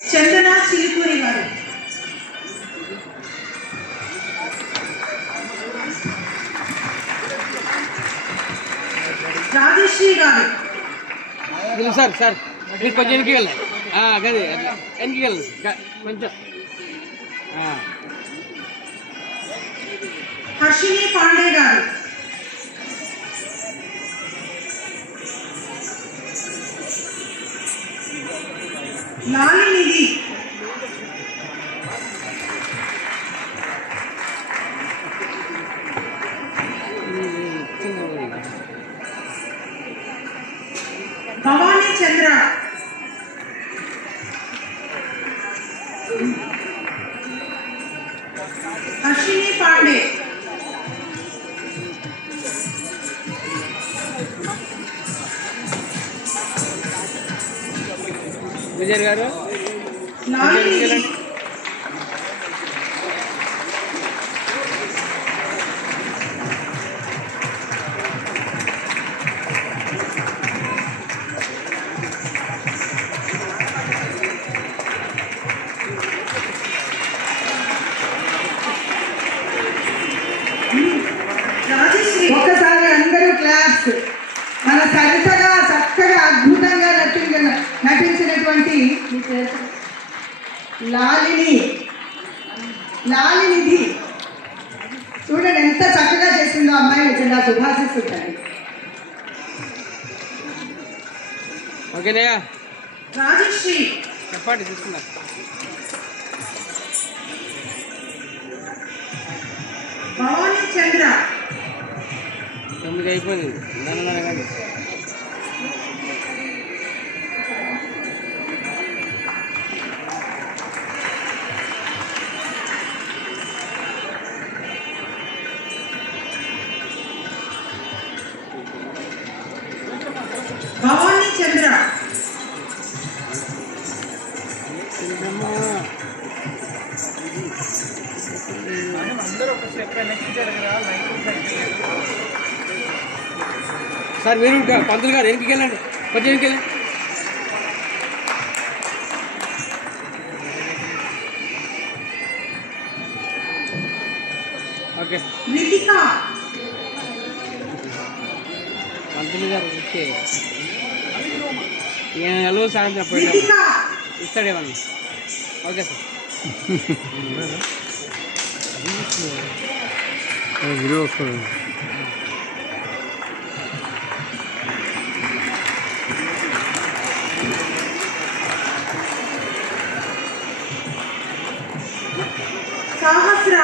చందన చిలుకూరి గారు, రాజశ్రీ గారు, sir sir మీరు కొంచెం వెనక్కి వెళ్ళండి. గది వెనక్కి వెళ్ళండి కొంచెం. హర్షిని పాండే గారు, లాలినిధి, భవానీ చంద్ర, హర్షిని పాండే, విజయ్ గారు, లాలినిధి, రాజశ్రీ. ఒక్కసారి అందరూ క్లాప్స్. మన సరితగా చక్కగా అద్భుతంగా నటించినటువంటి లాలినిధి చూడండి ఎంత చక్కగా చేసిందో అమ్మాయి. నిజంగా శుభాశిస్తుందండి. ఓకేనా? రాజశ్రీ, చెప్పండి తీసుకున్నా. భవానీ చంద్ర, 9 అయిపోయింది. దానిలోనే కానీ భవానీ చంద్ర, సార్ మీరు పంతులు గారు వెనక్కి వెళ్ళండి, కొంచెం వెనక్కి వెళ్ళండి. ఓకే రితిక, పంతులు గారు ఓకే. హలో సాయంత్రం రితిక, ఇస్తాడేమన్నా. Okay sir. వీడియో వస్తుంది. సహస్ర,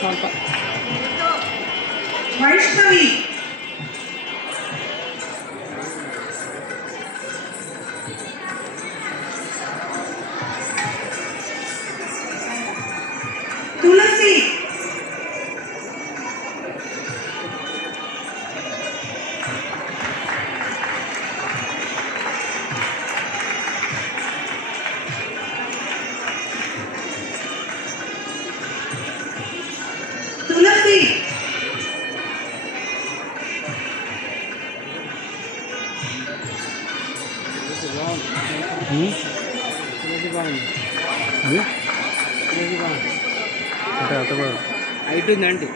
ಸ್ವಲ್ಪ వైష్ణవి, తులసి, తులసి, బాగుంది. అంటే అత హైట్ ఉందండి.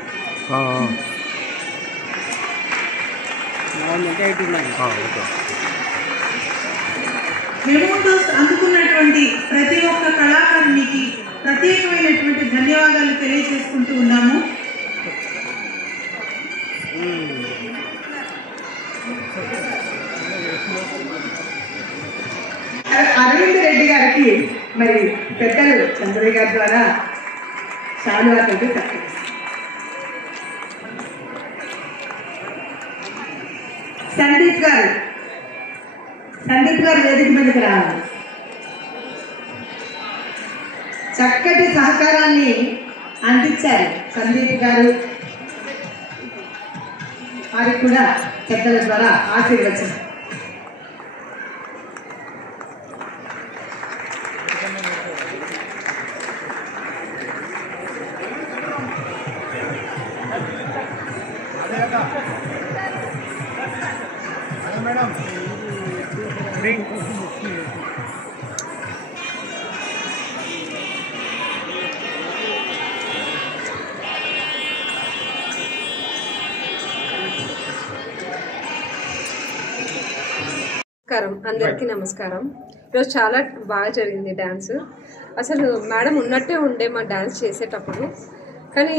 బాగుందంటే హైట్ ఉందండి. మెమోటోస్ అందుకున్నటువంటి ప్రతి ఒక్క కళాకారునికి ప్రత్యేకమైనటువంటి ధన్యవాదాలు తెలియజేసుకుంటూ ఉన్నాము. అరవింద్ రెడ్డి గారికి మరి పెద్దలు చంద్రయ్య గారి ద్వారా శాలువాతోటి సత్కరిస్తారు. సందీప్ గారు వేదిక మీదకి రావాలి. చక్కటి సహకారాన్ని అందించారు సందీప్ గారు. వారికి కూడా పెద్దల ద్వారా ఆశీర్వచనం. అందరికీ నమస్కారం. ఈరోజు చాలా బాగా జరిగింది డ్యాన్స్. అసలు మేడం ఉన్నట్టే ఉండే మా డ్యాన్స్ చేసేటప్పుడు, కానీ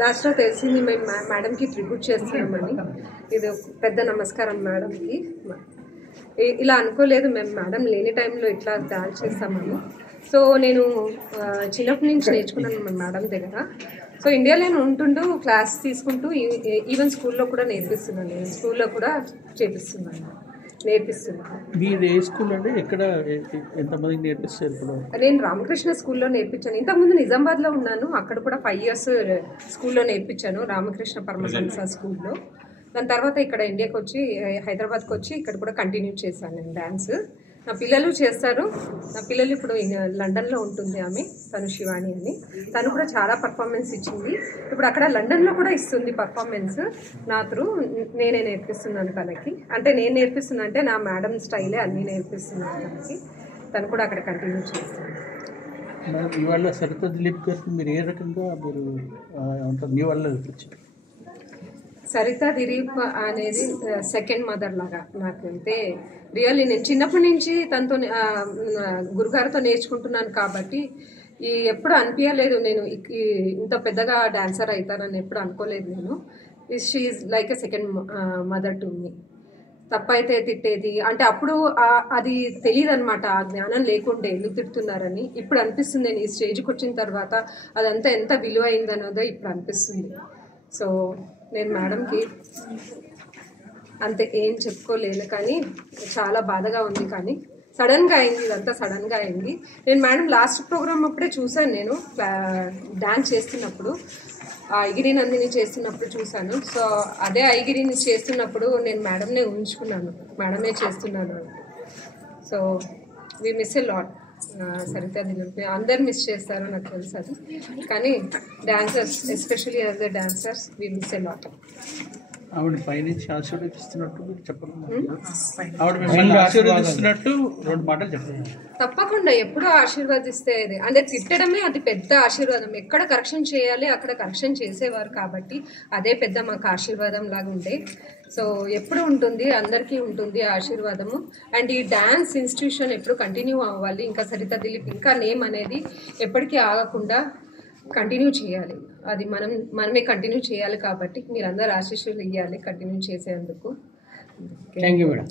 లాస్ట్లో తెలిసింది మేము మేడంకి ట్రిబ్యూట్ చేస్తున్నామని. ఇది పెద్ద నమస్కారం మేడంకి. ఇలా అనుకోలేదు మేము మేడం లేని టైంలో ఇట్లా డ్యాన్స్ చేస్తామని. సో నేను చిన్నప్పటి నుంచి నేర్చుకున్నాను మేడం దగ్గర. సో ఇండియాలోనే ఉంటుంటూ క్లాస్ తీసుకుంటూ ఈవెన్ స్కూల్లో కూడా నేర్పిస్తున్నాను. నేను స్కూల్లో కూడా నేర్పిస్తున్నాను. మీరు ఏ స్కూల్ అండి? ఎక్కడ ఎంతమందికి నేర్పిస్తారు? ఇప్పుడు నేను రామకృష్ణ స్కూల్లో నేర్పించాను. ఇంతకుముందు నిజామాబాద్లో ఉన్నాను, అక్కడ కూడా 5 years స్కూల్లో నేర్పించాను, రామకృష్ణ పరమహంస స్కూల్లో. దాని తర్వాత ఇక్కడ ఇండియాకి వచ్చి హైదరాబాద్కి వచ్చి ఇక్కడ కూడా కంటిన్యూ చేశాను నేను డ్యాన్స్. నా పిల్లలు చేస్తారు. నా పిల్లలు ఇప్పుడు లండన్లో ఉంటుంది ఆమె, తను శివాని అని. తను కూడా చాలా పర్ఫార్మెన్స్ ఇచ్చింది. ఇప్పుడు అక్కడ లండన్లో కూడా ఇస్తుంది పర్ఫార్మెన్స్. నా త్రూ నేనే నేర్పిస్తున్నాను తనకి. అంటే నేను నేర్పిస్తున్నా అంటే నా మేడం స్టైలే అన్నీ నేర్పిస్తున్నాను తనకి. తను కూడా అక్కడ కంటిన్యూ చేస్తాను. ఇవాళ సరిత దిలీప్ గారికి మీరు ఏ రకంగా మీరు మీ వల్ల వచ్చారు? సరిత దిలీప్ అనేది సెకండ్ మదర్ లాగా నాకైతే. రియల్లీ నేను చిన్నప్పటి నుంచి తనతో గురుగారితో నేర్చుకుంటున్నాను కాబట్టి ఎప్పుడు అనిపించలేదు నేను ఇంత పెద్దగా డాన్సర్ అవుతానని ఎప్పుడు అనుకోలేదు నేను. She is like a second mother to me. తప్పైతే తిట్టేది అంటే అప్పుడు అది తెలియదు అనమాట, ఆ జ్ఞానం లేకుండే ఎందుకు తిడుతున్నారని. ఇప్పుడు అనిపిస్తుంది నేను ఈ స్టేజ్కి వచ్చిన తర్వాత అదంతా ఎంత విలువ అయిందన్నదో ఇప్పుడు అనిపిస్తుంది. సో నేను మేడంకి అంతే ఏం చెప్పుకోలేను, కానీ చాలా బాధగా ఉంది. కానీ సడన్గా అయింది, ఇదంతా సడన్గా అయింది. నేను మేడం లాస్ట్ ప్రోగ్రామ్ అప్పుడే చూశాను, నేను డ్యాన్స్ చేస్తున్నప్పుడు ఐగిరి నందిని చేస్తున్నప్పుడు చూశాను. సో అదే ఐగిరిని చేస్తున్నప్పుడు నేను మేడంనే ఉంచుకున్నాను, మేడమే చేస్తున్నాను. So we miss a lot. Saritha Dilip అందరు మిస్ చేస్తారు నాకు తెలుసు అది, కానీ dancers especially as a dancers we miss a lot. ఆవిడ పైనుంచి ఆశీర్వదిస్తున్నట్టు చెప్పండి. ఆవిడ మిమ్మల్ని ఆశీర్వదిస్తున్నట్టు 2 మాటలు చెప్పండి. తప్పకుండా ఎప్పుడూ ఆశీర్వదిస్తే అంటే తిట్టడమే అది పెద్ద ఆశీర్వాదం. ఎక్కడ కరెక్షన్ చేయాలి అక్కడ కరెక్షన్ చేసేవారు కాబట్టి అదే పెద్ద మాకు ఆశీర్వాదం లాగా ఉండే. సో ఎప్పుడు ఉంటుంది, అందరికీ ఉంటుంది ఆశీర్వాదము. అండ్ ఈ డ్యాన్స్ ఇన్స్టిట్యూషన్ ఎప్పుడు కంటిన్యూ అవ్వాలి. ఇంకా సరిత దిలీప్ ఇంకా నేమ్ అనేది ఎప్పటికీ ఆగకుండా కంటిన్యూ చేయాలి. అది మనమే కంటిన్యూ చేయాలి కాబట్టి మీరందరూ ఆశీస్సులు ఇవ్వాలి కంటిన్యూ చేసేందుకు. Thank you madam.